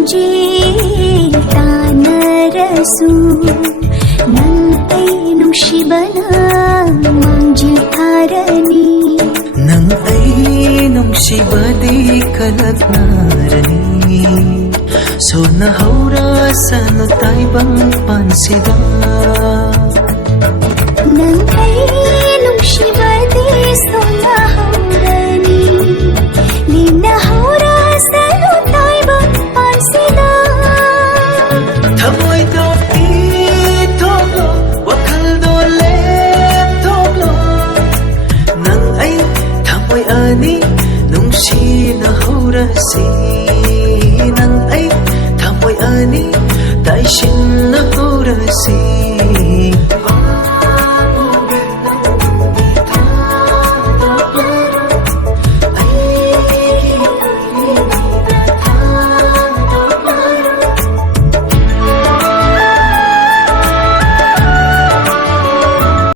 khonjil tanarasu nang ay nushibana mangjil tharani nang ay nushibadi kalaknarani so na haura sa no tay bang pansida